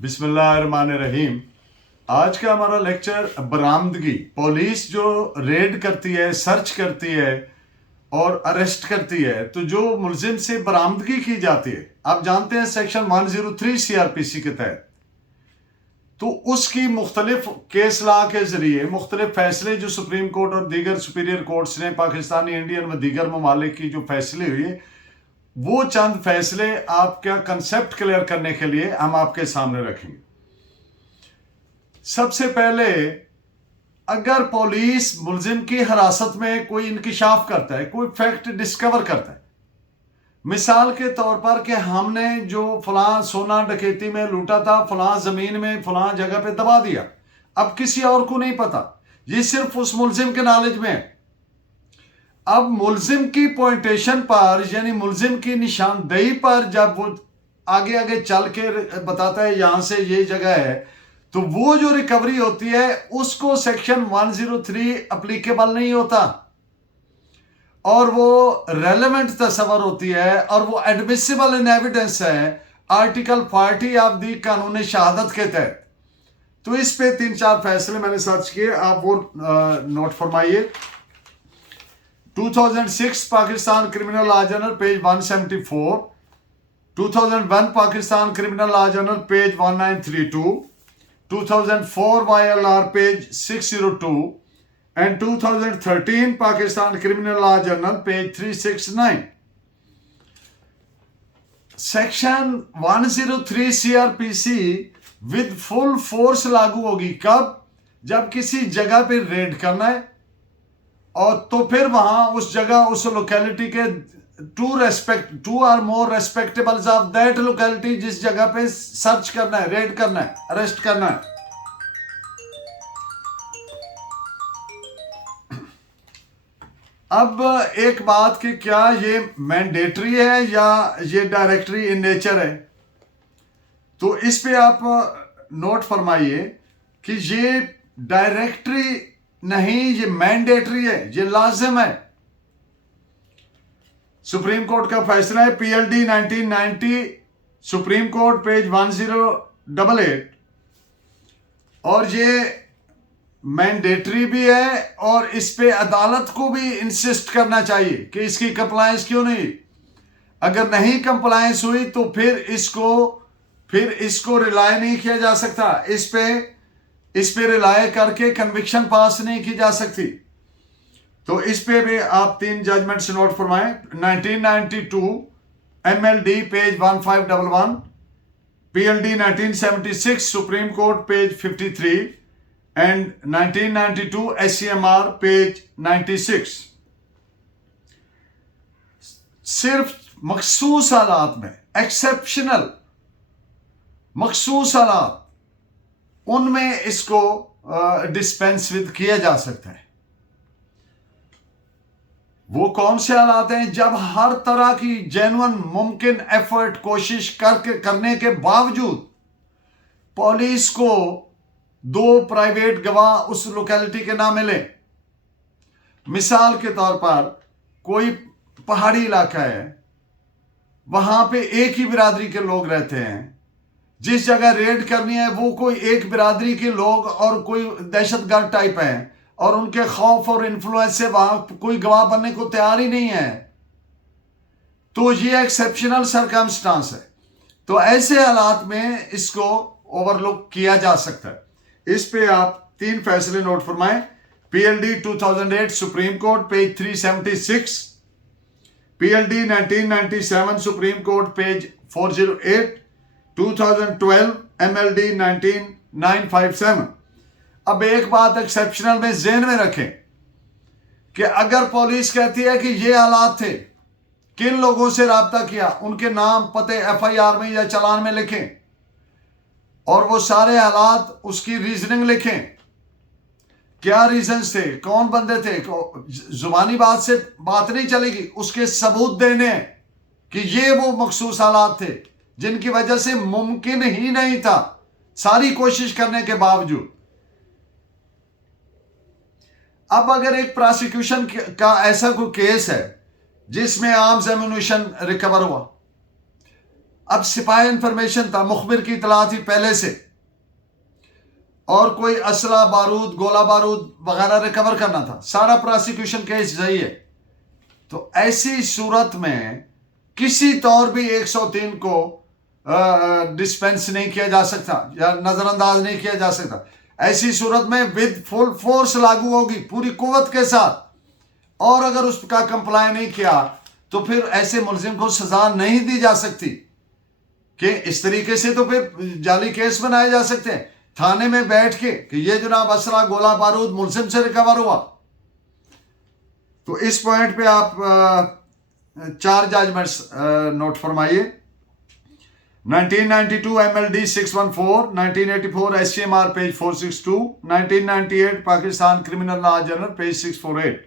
बिस्मिल्लाहिर्रहमानिर्रहीम। आज का हमारा लेक्चर बरामदगी। पुलिस जो रेड करती है, सर्च करती है और अरेस्ट करती है, तो जो मुलजिम से बरामदगी की जाती है, आप जानते हैं सेक्शन 103 सीआरपीसी के तहत, तो उसकी मुख्तलिफ केस लॉ के जरिए मुख्तलिफ फैसले जो सुप्रीम कोर्ट और दीगर सुपीरियर कोर्ट्स ने पाकिस्तानी, इंडियन व दीगर ममालिक की जो फैसले हुए, वो चंद फैसले आपका कंसेप्ट क्लियर करने के लिए हम आपके सामने रखेंगे। सबसे पहले, अगर पुलिस मुलजिम की हिरासत में कोई इंकिशाफ करता है, कोई फैक्ट डिस्कवर करता है, मिसाल के तौर पर कि हमने जो फलां सोना डकैती में लूटा था, फलां जमीन में फलां जगह पे दबा दिया, अब किसी और को नहीं पता, ये सिर्फ उस मुलजिम के नॉलेज में है। अब मुलजिम की पॉइंटेशन पर, यानी मुलजिम की निशानदेही पर, जब वो आगे आगे चल के बताता है यहां से ये जगह है, तो वो जो रिकवरी होती है उसको सेक्शन 103 अप्लीकेबल नहीं होता और वो रेलेवेंट तस्वर होती है और वो एडमिसिबल इन एविडेंस है आर्टिकल 40 ऑफ दी कानून शहादत के तहत। तो इस पे 3-4 फैसले मैंने सर्च किए, आप वो नोट फरमाइए। 2006 Pakistan criminal law journal page 174, 2001 Pakistan criminal law journal page 1932, 2004 YLR page 602 and 2013 Pakistan criminal law journal page 369। Section 103 CrPC with full force लागू होगी कब? जब किसी जगह पे रेड करना है और तो फिर वहां उस जगह, उस लोकेलिटी के two or more respectables of that locality, जिस जगह पे सर्च करना है, रेड करना है, अरेस्ट करना है। अब एक बात कि क्या ये मैंडेटरी है या ये डायरेक्टरी इन नेचर है, तो इस पे आप नोट फरमाइए कि ये डायरेक्टरी नहीं, ये मैंडेटरी है, ये लाजिम है। सुप्रीम कोर्ट का फैसला है PLD 1990, सुप्रीम कोर्ट पेज 1088, और ये मैंडेटरी भी है और इस पे अदालत को भी इंसिस्ट करना चाहिए कि इसकी कंप्लायंस क्यों नहीं। अगर नहीं कंप्लायंस हुई तो फिर इसको रिलाय नहीं किया जा सकता, इस पे रिलाय करके कन्विक्शन पास नहीं की जा सकती। तो इस पे भी आप 3 जजमेंट्स नोट फरमाएं। 1992 MLD page 1511, PLD 1976 supreme court page 53 and 1992 SCMR page 96। सिर्फ मखसूस हालात में, एक्सेप्शनल मखसूस हालात, उनमें इसको डिस्पेंस विद किया जा सकता है। वो कौन से हालात हैं? जब हर तरह की जेन्युइन मुमकिन एफर्ट, कोशिश करने के बावजूद पुलिस को 2 प्राइवेट गवाह उस लोकेलिटी के ना मिले। मिसाल के तौर पर कोई पहाड़ी इलाका है, वहां पे एक ही बिरादरी के लोग रहते हैं, जिस जगह रेड करनी है वो कोई एक बिरादरी के लोग और कोई दहशतगर्द टाइप हैं और उनके खौफ और इन्फ्लुएंस से वहां कोई गवाह बनने को तैयार ही नहीं है, तो ये एक्सेप्शनल सरकमस्टांस है। तो ऐसे हालात में इसको ओवरलुक किया जा सकता है। इस पे आप 3 फैसले नोट फरमाएं। PLD 2008 supreme court page 376, PLD 1997 supreme court page 408, 2012 MLD 19957। अब एक बात एक्सेप्शनल में ज़हन में रखें कि अगर पुलिस कहती है कि ये हालात थे, किन लोगों से राब्ता किया, उनके नाम पते FIR में या चालान में लिखें और वो सारे हालात, उसकी रीजनिंग लिखें, क्या रीजंस थे, कौन बंदे थे। जुबानी बात से बात नहीं चलेगी, उसके सबूत देने कि ये वो मखसूस हालात थे जिनकी वजह से मुमकिन ही नहीं था, सारी कोशिश करने के बावजूद। अब अगर एक प्रोसिक्यूशन का ऐसा कोई केस है जिसमें आर्म्स एम्यूनिशन रिकवर हुआ, अब सिपाही इंफॉर्मेशन था, मुखबिर की इतला थी पहले से, और कोई असला बारूद गोला बारूद वगैरह रिकवर करना था, सारा प्रोसिक्यूशन केस सही है। तो ऐसी सूरत में किसी तौर भी 103 को डिस्पेंस नहीं किया जा सकता या नजरअंदाज नहीं किया जा सकता। ऐसी सूरत में विद फुल फोर्स लागू होगी, पूरी कुव्वत के साथ, और अगर उसका कंप्लाई नहीं किया तो फिर ऐसे मुलजिम को सजा नहीं दी जा सकती। कि इस तरीके से तो फिर जाली केस बनाए जा सकते हैं थाने में बैठ के कि ये जनाब असला गोला बारूद मुलजिम से रिकवर हुआ। तो इस पॉइंट पे आप 4 जजमेंट्स नोट फरमाइए। 1992 MLD 614, 1984 SCMR page 462, 1998 Pakistan criminal law journal page 648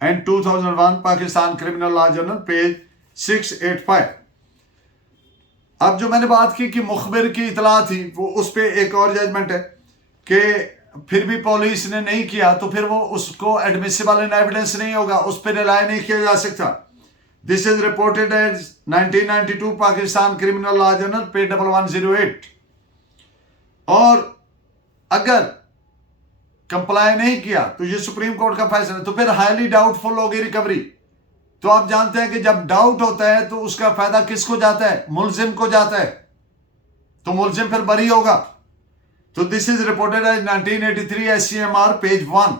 and 2001 Pakistan criminal law journal page 685। अब जो मैंने बात की कि मुखबिर की इतला थी, वो उस पर एक और जजमेंट है कि फिर भी पुलिस ने नहीं किया तो फिर वो उसको एडमिसिबल इन एविडेंस नहीं होगा, उस पर रिलाय नहीं किया जा सकता। This is reported as 1992 Pakistan criminal law journal page 1108। और अगर कंप्लाई नहीं किया तो ये सुप्रीम कोर्ट का फैसला है, तो फिर हाईली डाउटफुल होगी रिकवरी। तो आप जानते हैं कि जब डाउट होता है तो उसका फायदा किसको जाता है? मुलजिम को जाता है, तो मुलजिम फिर बरी होगा। तो this is reported as 1983 SCMR page 1।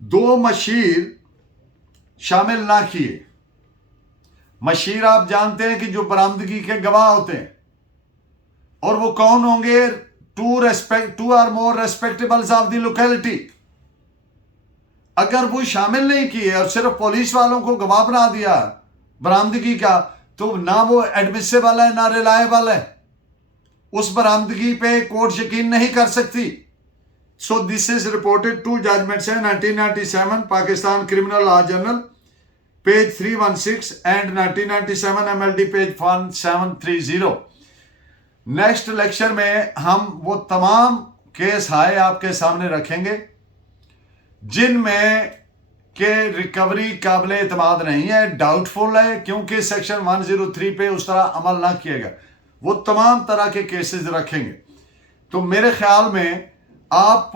2 मशीर शामिल ना किए। मशीर आप जानते हैं कि जो बरामदगी के गवाह होते हैं, और वो कौन होंगे? 2 or more respectables of the locality। अगर वो शामिल नहीं किए और सिर्फ पुलिस वालों को गवाह बना दिया बरामदगी का, तो ना वो एडमिसिबल है ना रिलायबल है। उस बरामदगी पे कोर्ट यकीन नहीं कर सकती। So this is reported 2 judgments है 1997 Pakistan criminal law journal page 316 and 1997 MLD page 1730। Next lecture में हम वो तमाम केस हाय आपके सामने रखेंगे जिनमें के रिकवरी काबिल एतमाद नहीं है, डाउटफुल है, क्योंकि सेक्शन 103 पे उस तरह अमल ना किया गया। वो तमाम तरह के केसेस रखेंगे। तो मेरे ख्याल में आप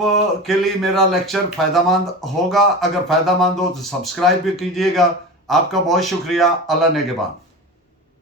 के लिए मेरा लेक्चर फायदेमंद होगा। अगर फायदेमंद हो तो सब्सक्राइब भी कीजिएगा। आपका बहुत शुक्रिया। अल्लाह नेगेबान।